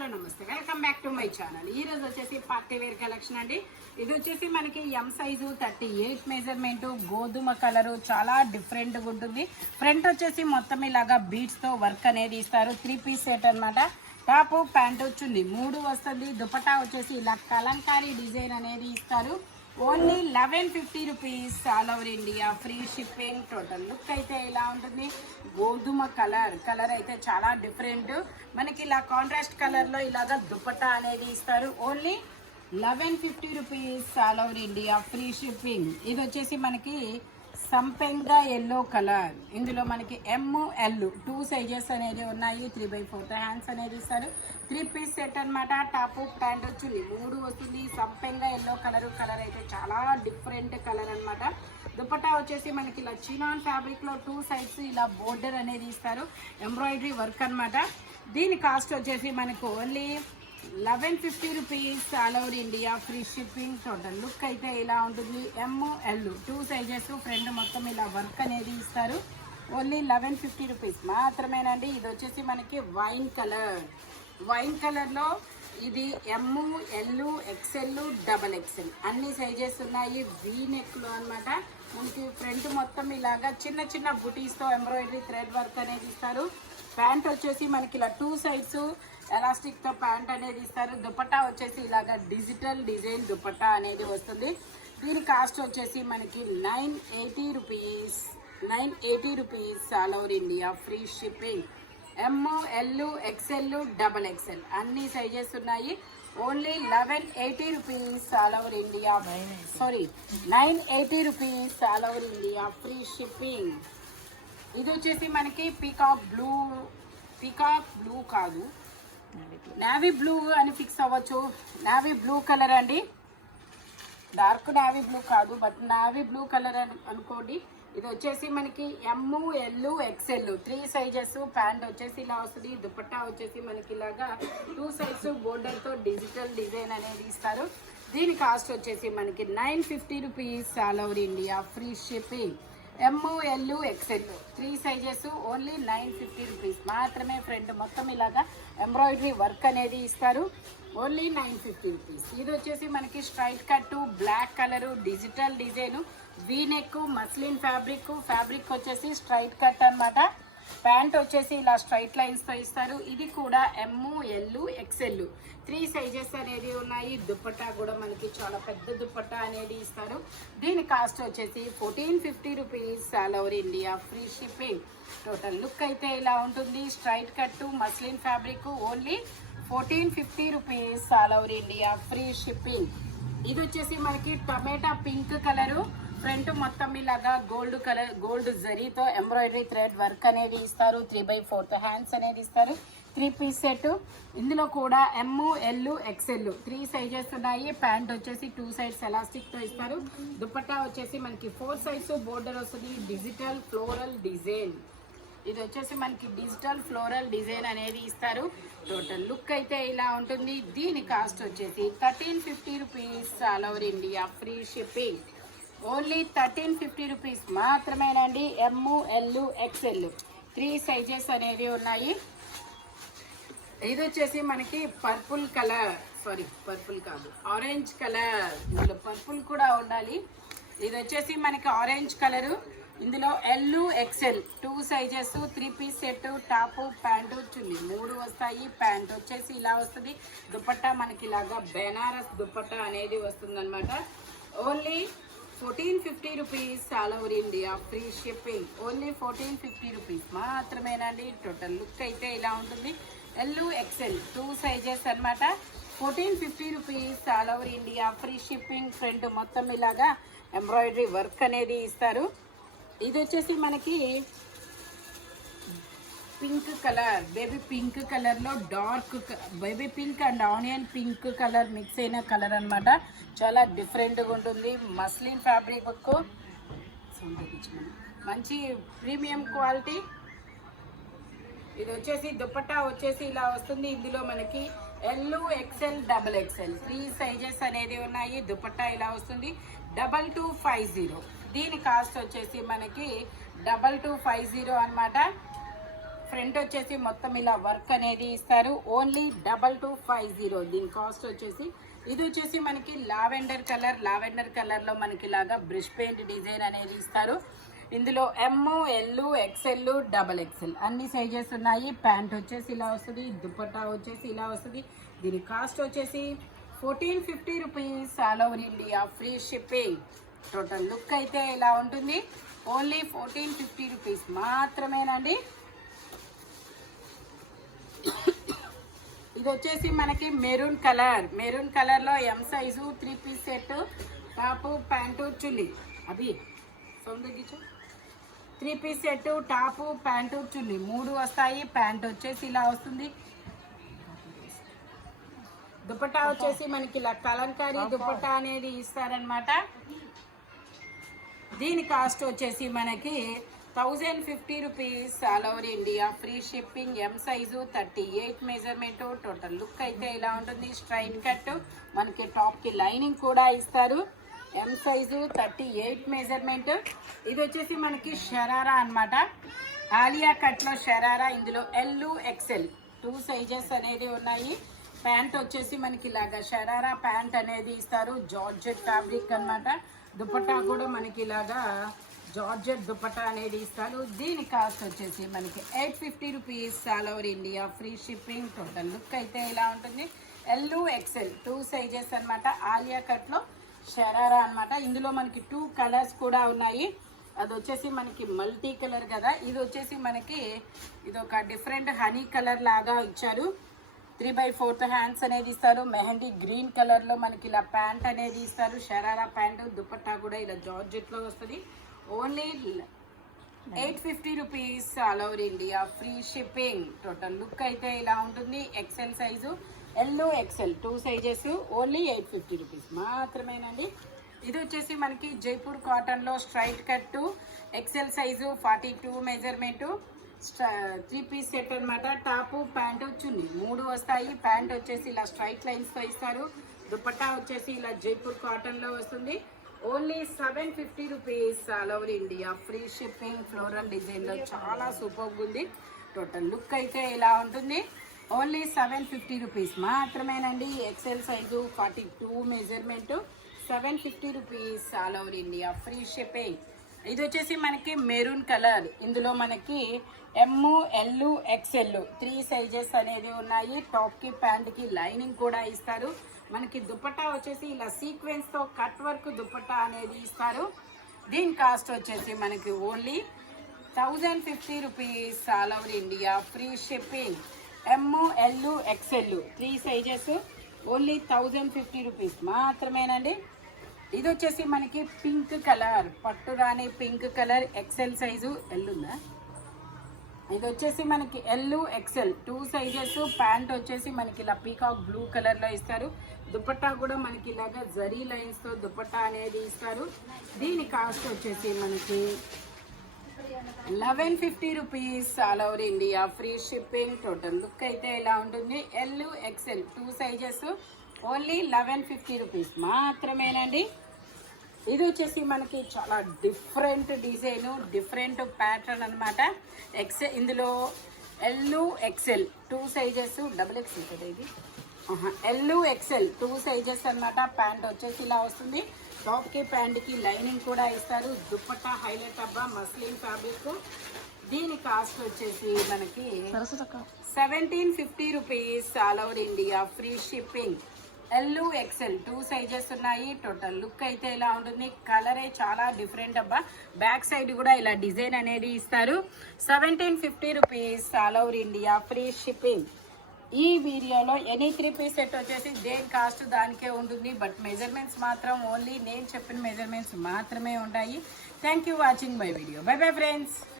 Hello నమస్తే, welcome back to my channel. ఈ రోజు వచ్చేసి పార్టీ వేర్ కలెక్షన్ అండి. ఇది వచ్చేసి మనకి ఎం సైజు 38 మెజర్మెంట్, గోధుమ కలరు, చాలా డిఫరెంట్గా ఉంటుంది. ఫ్రంట్ వచ్చేసి మొత్తం ఇలాగా బీడ్స్ తో వర్క్ అనేది ఇస్తారు. 3 పీస్ సెట్ అనమాట. టాప్ ప్యాంట్ చున్నీ 3 వస్తుంది. దుపట్టా వచ్చేసి ఇలా కలంకారీ డిజైన్ అనేది ఇస్తారు. Only 1150 rupees, all over India, free shipping. Total look అయితే ఇలా ఉంటుంది. గోధుమ కలర్ అయితే చాలా డిఫరెంట్. మనకి ఇలా కాంట్రాస్ట్ కలర్లో ఇలాగా దుపట్టా అనేది ఇస్తారు. Only 1150 rupees, all over India, free shipping. ఇది వచ్చేసి మనకి సంపెంగా ఎల్లో కలర్. ఇందులో మనకి ML 2 సైజెస్ అనేది ఉన్నాయి. 3/4 హ్యాండ్స్ అనేది ఇస్తారు. 3 పీస్ సెట్ అనమాట. టాప్ ప్యాంట్ వచ్చి 3 వస్తుంది. సంపెంగా ఎల్లో కలర్ అయితే చాలా డిఫరెంట్ కలర్ అనమాట. దుపట్టా వచ్చేసి మనకి ఇలా చినాన్ ఫ్యాబ్రిక్ లో 2 సైడ్స్ ఇలా బోర్డర్ అనేది ఇస్తారు. ఎంబ్రాయిడరీ వర్క్ అనమాట. దీని కాస్ట్ వచ్చేసి మనకు only 1150 rupees, all over India, free shipping. Total look అయితే ఇలా ఉంటుంది. ML 2 సైజెస్, ఫ్రంట్ మొత్తం ఇలా వర్క్ అనేది ఇస్తారు. ఓన్లీ 1150 రూపీస్ మాత్రమేనండి. ఇది వచ్చేసి మనకి వైన్ కలర్లో ఇది ML XL XXL అన్ని సైజెస్ ఉన్నాయి. వీ నెక్లో అనమాట. మనకి ఫ్రంట్ మొత్తం ఇలాగా చిన్న చిన్న బుటీస్తో ఎంబ్రాయిడరీ థ్రెడ్ వర్క్ అనేది ఇస్తారు. ప్యాంట్ వచ్చేసి మనకి ఇలా 2 సైడ్స్ ఎలాస్టిక్ తో ప్యాంట్ అనేది ఇస్తారు. దుపట్టా వచ్చేసి ఇలాగా డిజిటల్ డిజైన్ దుపట్టా అనేది వస్తుంది. దీని కాస్ట్ వచ్చేసి మనకి 980 rupees, all over India, free shipping. ML XL XXL అన్ని సైజెస్ ఉన్నాయి. Only 1180 rupees, all over India, 980 rupees, all over India, free shipping. ఇది వచ్చేసి మనకి పీకాక్ బ్లూ కాదు, నేవీ బ్లూ అని ఫిక్స్ అవ్వచ్చు. నేవీ బ్లూ కలర్ అండి. డార్క్ నేవీ బ్లూ కాదు, బట్ నేవీ బ్లూ కలర్ అని అనుకోండి. ఇది వచ్చేసి మనకి ML XL 3 సైజెస్. ప్యాంట్ వచ్చేసి ఇలా వస్తుంది. దుపట్టా వచ్చేసి మనకి ఇలాగా 2 సైడ్స్ బోర్డర్ తో డిజిటల్ డిజైన్ అనేది ఇస్తారు. దీని కాస్ట్ వచ్చేసి మనకి 950 rupees, all over India, free shipping. ML XL 3 sizes, only 950 rupees మాత్రమే. ఫ్రంట్ మొత్తం ఇలాగా ఎంబ్రాయిడరీ వర్క్ అనేది ఇస్తారు. Only 950 rupees. ఇది వచ్చేసి మనకి straight cut, black colour, digital design, V neck, muslin fabric వచ్చేసి స్ట్రైట్ కట్ అనమాట. ప్యాంట్ వచ్చేసి ఇలా స్ట్రైట్ లైన్స్ తో ఇస్తారు. ఇది కూడా ML XL 3 సైజెస్ అనేది ఉన్నాయి. దుపట్టా కూడా మనకి చాలా పెద్ద దుపట్టా అనేది ఇస్తారు. దీని కాస్ట్ వచ్చేసి 1450 rupees, all over India, free shipping. Total look అయితే ఇలా ఉంటుంది. Straight cut, muslin fabric, only 1450 rupees, all over India, free shipping. ఇది వచ్చేసి మనకి టమాటా పింక్ కలరు. ఫ్రంట్ మొత్తం ఇలాగా గోల్డ్ జరీతో ఎంబ్రాయిడరీ థ్రెడ్ వర్క్ అనేది ఇస్తారు. 3/4 హ్యాండ్స్ అనేది ఇస్తారు. 3 పీస్ సెట్. ఇందులో కూడా ML XL 3 సైజెస్ ఉన్నాయి. ప్యాంట్ వచ్చేసి 2 సైడ్స్ ఎలాస్టిక్ తో ఇస్తారు. దుపట్టా వచ్చేసి మనకి 4 సైడ్స్ బోర్డర్ వస్తుంది. Digital floral design. ఇది వచ్చేసి మనకి డిజిటల్ ఫ్లోరల్ డిజైన్ అనేది ఇస్తారు. టోటల్ లుక్ అయితే ఇలా ఉంటుంది. దీని కాస్ట్ వచ్చేసి 1350 rupees, all over India, free shipping. Only 1350 rupees మాత్రమేనండి. ML XL 3 సైజెస్ అనేవి ఉన్నాయి. ఇది వచ్చేసి మనకి పర్పుల్ కాదు, ఆరెంజ్ కలర్. ఇందులో పర్పుల్ కూడా ఉండాలి. ఇది వచ్చేసి మనకి ఆరెంజ్ కలరు. ఇందులో L XL 2 sizes, 3 piece set. Top pant chunni 3 వస్తాయి. ప్యాంట్ వచ్చేసి ఇలా వస్తుంది. దుపట్టా మనకి ఇలాగా బెనారస్ దుపట్టా అనేది వస్తుంది అనమాట. Only 1450 rupees, all over India, free shipping. Only 1450 rupees మాత్రమేనండి. టోటల్ లుక్ అయితే ఇలా ఉంటుంది. L XL 2 సైజెస్ అనమాట. 1450 rupees, all over India, free shipping. Front మొత్తం ఇలాగా ఎంబ్రాయిడరీ వర్క్ అనేది ఇస్తారు. ఇది వచ్చేసి మనకి పింక్ కలర్, బేబీ పింక్ కలర్లో dark baby pink and onion pink colour mix అయిన కలర్ అనమాట. చాలా డిఫరెంట్గా ఉంటుంది. మస్లిన్ ఫ్యాబ్రిక్, మంచి ప్రీమియం క్వాలిటీ. ఇది వచ్చేసి దుపట్టా వచ్చేసి ఇలా వస్తుంది. ఇందులో మనకి L XL XXL 3 సైజెస్ అనేది ఉన్నాయి. దుపట్టా ఇలా వస్తుంది. 2250. దీని కాస్ట్ వచ్చేసి మనకి 2250 అనమాట. ఫ్రంట్ వచ్చేసి మొత్తం ఇలా వర్క్ అనేది ఇస్తారు. ఓన్లీ 2250. దీని కాస్ట్ వచ్చేసి ఇది వచ్చేసి మనకి లావెండర్ కలర్ లో మనకి ఇలాగా బ్రష్ పెయింట్ డిజైన్ అనేది ఇస్తారు. ఇందులో ఎమ్, ఎల్, ఎక్స్ఎల్, XXL అన్ని సైజెస్ ఉన్నాయి. ప్యాంట్ వచ్చేసి ఇలా వస్తుంది, దుపట్టా వచ్చేసి ఇలా వస్తుంది. దీని కాస్ట్ వచ్చేసి 1450 rupees. All over India free shipping. Total look అయితే ఇలా ఉంటుంది. ఓన్లీ 1450 రూపీస్ మాత్రమేనండి. ఇది వచ్చేసి మనకి మెరూన్ కలర్లో M size 3 piece set, top pant chunni. అవి సొందగిచ్చు 3 piece set, top pant chunni 3 వస్తాయి. ప్యాంట్ వచ్చేసి ఇలా వస్తుంది. దుపట్టా వచ్చేసి మనకి ఇలా కలంకారీ దుపట్టా అనేది ఇస్తారనమాట. దీని కాస్ట్ వచ్చేసి మనకి 1050 rupees. All over India free shipping. M size 38 measurement. Total look అయితే ఇలా ఉంటుంది. స్ట్రైట్ కట్, మనకి టాప్ కి లైనింగ్ కూడా ఇస్తారు. M size 38 measurement. ఇది వచ్చేసి మనకి షరారా అన్నమాట. ఆలియా కట్ లో షరారా. ఇందులో ఎల్, XL 2 సైజెస్ అనేది ఉన్నాయి. ప్యాంట్ వచ్చేసి మనకి ఇలాగా షరారా ప్యాంట్ అనేది ఇస్తారు. జార్జెట్ ఫ్యాబ్రిక్ అన్నమాట. దుపట్టా కూడా మనకి ఇలాగా జార్జెట్ దుపట్టా అనేది ఇస్తారు. దీని కాస్ట్ వచ్చేసి మనకి 850 rupees. All over India free shipping. Total look అయితే ఇలా ఉంటుంది. ఎల్, XL 2 సైజెస్ అన్నమాట. ఆలియా కట్ లో షరారా అన్నమాట. ఇందులో మనకి 2 కలర్స్ కూడా ఉన్నాయి. అది వచ్చేసి మనకి మల్టీ కలర్ కదా. ఇది వచ్చేసి మనకి ఇది ఒక డిఫరెంట్ హనీ కలర్ లాగా ఇచ్చారు. 3/4 హ్యాండ్స్ అనేది ఇస్తారు. మెహందీ గ్రీన్ కలర్ లో మనకి ఇలా ప్యాంట్ అనేది ఇస్తారు. షరారా ప్యాంట్, దుపట్టా కూడా ఇలా జార్జెట్ లో వస్తుంది. Only 850 rupees. All over India free shipping. Total look అయితే ఇలా ఉంటుంది. XL size, L, XL 2 sizes. Only 850 rupees మాత్రమేనండి. ఇది వచ్చేసి మనకి జైపూర్ కాటన్ లో straight cut, XL size 42 measurement, 3 piece set అనమాట. టాప్ ప్యాంటు చున్నీ 3 వస్తాయి. ప్యాంట్ వచ్చేసి ఇలా స్ట్రైట్ లైన్స్ తో ఇస్తారు. దుపట్టా వచ్చేసి ఇలా జైపూర్ కాటన్ లో వస్తుంది. Only 750 rupees. All over India free shipping. Floral design లో చాలా సూపర్ ఉంది. టోటల్ లుక్ అయితే ఇలా ఉంటుంది. ఓన్లీ 750 రూపీస్ మాత్రమేనండి. XL size 42 measurement, 750 rupees. All over India free shipping. ఇది వచ్చేసి మనకి మెరూన్ కలర్. ఇందులో మనకి ఎమ్, ఎల్, XL 3 సైజెస్ అనేది ఉన్నాయి. టాప్ కి ప్యాంట్ కి లైనింగ్ కూడా ఇస్తారు. మనకి దుపట్టా వచ్చేసి ఇలా సీక్వెన్స్ తో కట్ వర్క్ దుపట్టా అనేది ఇస్తారు. దీని కాస్ట్ వచ్చేసి మనకి only 1050 rupees. All over India free shipping. M, L, XL 3 sizes. Only 1050 rupees మాత్రమేనండి. ఇది వచ్చేసి మనకి పింక్ కలర్, పట్టు rani pink colour. XL size, L ఉందా? ఇది వచ్చేసి మనకి ఎల్, XL 2 సైజెస్. ప్యాంట్ వచ్చేసి మనకి ఇలా పీకాక్ బ్లూ కలర్ లో ఇస్తారు. దుపట్టా కూడా మనకి ఇలాగా జరీ లైన్స్ తో దుపట్టా అనేది ఇస్తారు. దీని కాస్ట్ వచ్చేసి మనకి 1150 rupees. All over India free shipping. Total look అయితే ఇలా ఉంటుంది. L, XL 2 sizes. Only 1150 rupees మాత్రమేనండి. ఇది వచ్చేసి మనకి చాలా డిఫరెంట్ డిజైన్, డిఫరెంట్ ప్యాటర్న్ అనమాట. ఇందులో ఎల్, XL 2 సైజెస్. XXL కదా ఇది. ఎల్, XL 2 సైజెస్ అనమాట. ప్యాంట్ వచ్చేసి ఇలా వస్తుంది. టాప్ కి ప్యాంట్ కి లైనింగ్ కూడా ఇస్తారు. దుపట్టా హైలైట్ అబ్బా మస్లిన్ ఫ్యాబ్రిక్. దీని కాస్ట్ వచ్చేసి మనకి 1750 rupees. All over India free shipping. L, XL 2 sizes ఉన్నాయి. టోటల్ లుక్ అయితే ఇలా ఉంటుంది. కలరే చాలా డిఫరెంట్ అబ్బా. బ్యాక్ సైడ్ కూడా ఇలా డిజైన్ అనేది ఇస్తారు. 1750 rupees. All over India free shipping. ఈ వీడియోలో ఎనీ 3 పీస్ సెట్ వచ్చేసి దేని కాస్ట్ దానికే ఉంటుంది. బట్ మెజర్మెంట్స్ మాత్రం ఓన్లీ నేను చెప్పిన మెజర్మెంట్స్ మాత్రమే ఉంటాయి. Thank you watching my video. By bye friends.